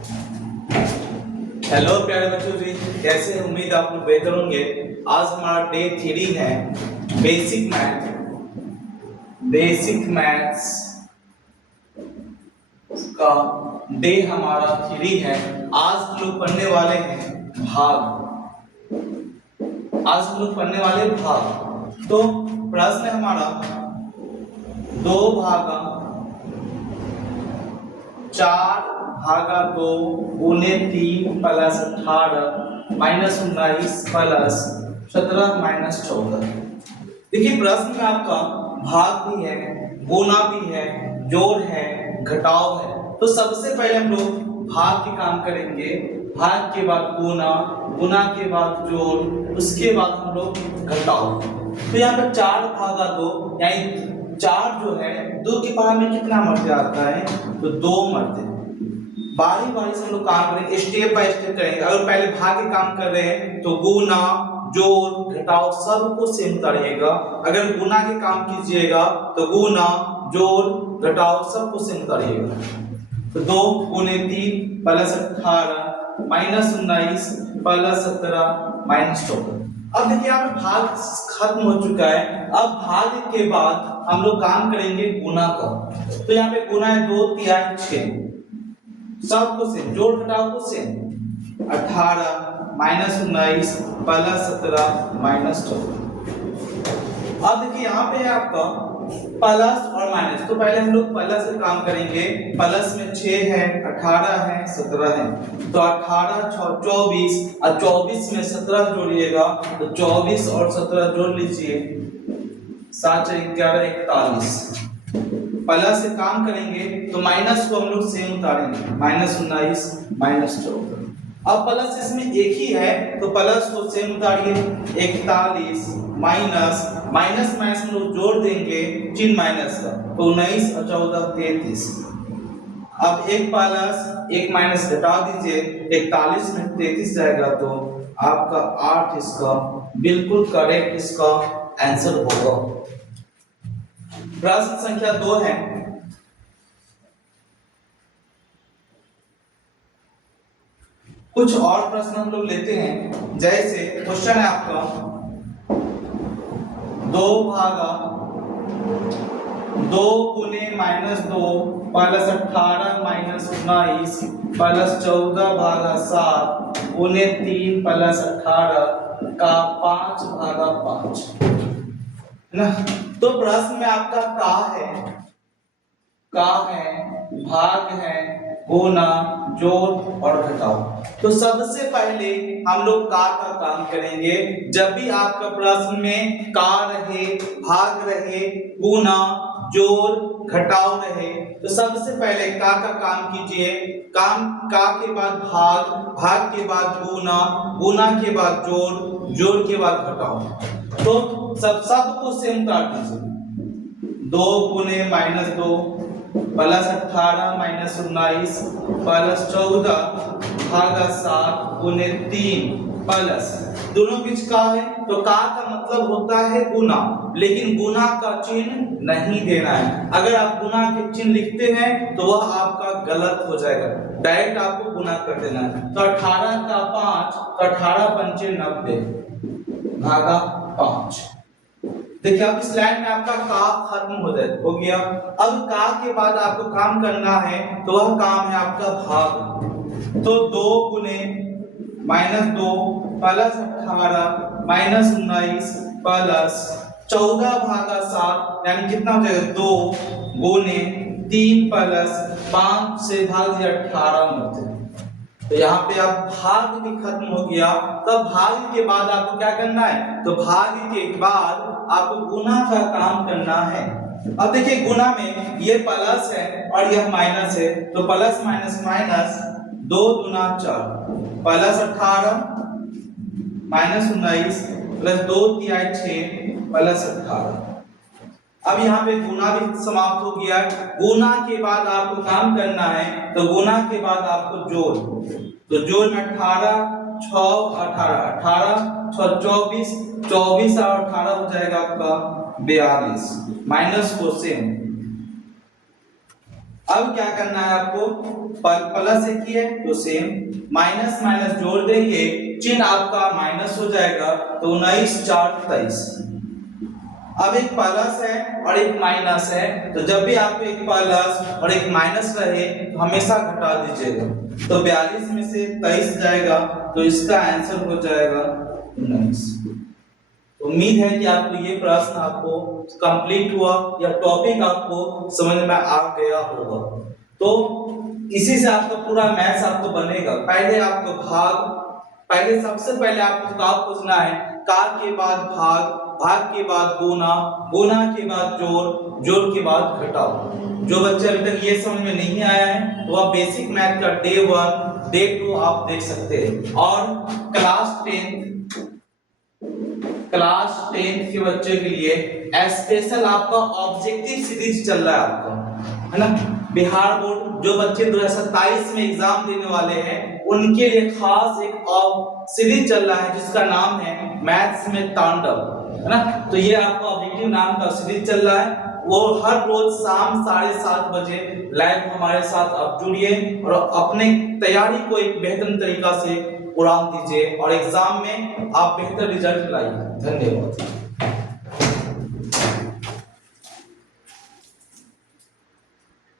Hello प्यारे बच्चों जी, कैसे हैं? उम्मीद आप लोग बेहतर होंगे। आज हमारा डे 3 है। बेसिक मैथ्स का डे हमारा 3 है। आज हम लोग पढ़ने वाले हैं भाग। तो प्रश्न है हमारा 2/4/2 गुने 3 प्लस 18 माइनस 19 प्लस 17 माइनस 14। देखिए प्रश्न में आपका भाग भी है, गुना भी है, जोड़ है, घटाव है। तो सबसे पहले हम लोग भाग के काम करेंगे, भाग के बाद गुना, गुना के बाद जोड़, उसके बाद हम लोग घटाव। तो यहाँ पर 4/2 यानी 4 जो है 2 की पावर में कितना मर्ते आता है? तो 2 मर्ते। बारी बारी से हम लोग काम करेंगे, स्टेप बाय स्टेप करेंगे। अगर पहले भाग के काम कर रहे हैं तो गुना, जोड़, घटाव सबको सेम उतारिएगा। अगर गुना के काम कीजिएगा तो गुना, जोड़, घटाव सबको सेम उतारिएगा। तो 2 गुने 3 प्लस 18 माइनस 19 प्लस 17 माइनस 14। अब देखिए यहाँ पे भाग खत्म हो चुका है। अब भाग के बाद हम लोग काम करेंगे गुना का। तो यहाँ पे गुना है 2 3 6 सबको सेम, जोड़ घटाव को सेम। 18 minus 19 plus 17 minus 14। अब देखिए यहाँ पे है आपका प्लस और माइनस। तो पहले हम लोग प्लस से काम करेंगे। प्लस में 6 है, 18 है, 17 है। तो 18 24 और 24 में 17 जोड़िएगा तो 24 और 17 जोड़ लीजिए, 7 11 41। प्लस से काम करेंगे तो माइनस को हम लोग सेम उतारेंगे, माइनस 19 माइनस 14। अब प्लस इसमें एक ही है तो प्लस को सेम उतारिए, 41 माइनस माइनस माइनस हम लोग जोड़ देंगे, चिन्ह माइनस का, तो 19 और 14 33। अब एक प्लस एक माइनस घटा दीजिए, 41 में 33 जाएगा तो आपका 8 इसका बिल्कुल करेक्ट इसका आंसर होगा। प्रश्न संख्या 2 है। कुछ और प्रश्न हम लोग लेते हैं। जैसे क्वेश्चन है आपका 2/2 गुने -2 प्लस 18 माइनस 19 प्लस 14/7 गुने 3 प्लस 18 का 5/5 ना। तो प्रश्न में आपका का है, भाग है, गुना, जोड़ और घटाव। तो सबसे पहले हम लोग का काम करेंगे। जब भी आपका प्रश्न में का रहे, भाग रहे, गुना, जोड़, घटाव रहे तो सबसे पहले का काम कीजिए। काम का के बाद भाग, भाग के बाद गुना, गुना के बाद जोड़, जोड़ के बाद घटाव। तो सबको सेम उतार दीजिए। 2 गुने -2 प्लस 18 माइनस 19 प्लस 14/7 गुने 3 प्लस दोनों बीच का है तो का मतलब होता है गुना, लेकिन गुना का चिन्ह नहीं देना है। अगर आप गुना के चिन्ह लिखते हैं तो वह आपका गलत हो जाएगा, डायरेक्ट आपको गुना कर देना है। तो 18 का 5 तो 18 पंचे 90 भागा 5। देखिए अब इस लाइन में आपका का खत्म हो गया। अब का के बाद आपको काम करना है तो वह काम है आपका भाग। तो 2 गुने -2 प्लस 18 माइनस 19 प्लस 14/7 यानी कितना हो जाएगा 2 गुने 3 प्लस 5 से भाग दिया 18 मत। तो यहाँ पे आप भाग भी खत्म हो गया। तब भाग के बाद आपको क्या करना है? तो भाग के बाद आपको गुना का काम करना है। अब देखिए गुना में ये प्लस है और यह माइनस है, तो प्लस माइनस माइनस 2 दूना 4 प्लस 18 माइनस 19 प्लस 2 3 6 प्लस 18। अब यहाँ पे गुना भी समाप्त हो गया। गुना के बाद आपको काम करना है तो गुना के बाद आपको जोड़, तो जोड़ में 18 6 18 18 6 24 24 और 18 हो जाएगा आपका 42 माइनस को सेम। अब क्या करना है आपको, प्लस एक ही है तो सेम, माइनस माइनस जोड़ देंगे, चिन्ह आपका माइनस हो जाएगा, तो 19 4 23। अब एक प्लस है और एक माइनस है, तो जब भी आपको एक प्लस और एक माइनस रहे तो हमेशा घटा दीजिएगा, तो 42 में से 23 जाएगा, तो इसका आंसर हो जाएगा 19। उम्मीद है कि आपको ये प्रश्न आपको कंप्लीट हुआ या टॉपिक आपको समझ में आ गया होगा। तो इसी से आपका पूरा मैथ्स आपको बनेगा। पहले आपको पहले सबसे पहले आपको का पूछना है, का के बाद भाग, भाग के बाद गुना, गुना के बाद जोड़, जोड़ के बाद घटाओ। जो बच्चे अभी तक ये समझ में नहीं आया है तो आप बेसिक मैथ का डे 1 डे 2 आप देख सकते हैं। और क्लास 10 के बच्चे के लिए स्पेशल आपका ऑब्जेक्टिव सीरीज चल रहा है आपका, है ना। बिहार बोर्ड जो बच्चे 2027 में एग्जाम देने वाले हैं उनके लिए खास एक सीरीज चल रहा है जिसका नाम है मैथ्स में तांडव, है ना। तो ये आपका ऑब्जेक्टिव नाम का सीरीज चल रहा है, वो हर रोज शाम 7:30 बजे लाइव हमारे साथ आप जुड़िए और अपने तैयारी को एक बेहतर तरीका से उड़ान दीजिए और एग्जाम में आप बेहतर रिजल्ट लाइए। धन्यवाद।